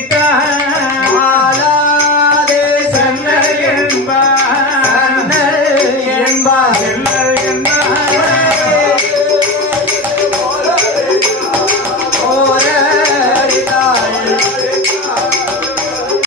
ता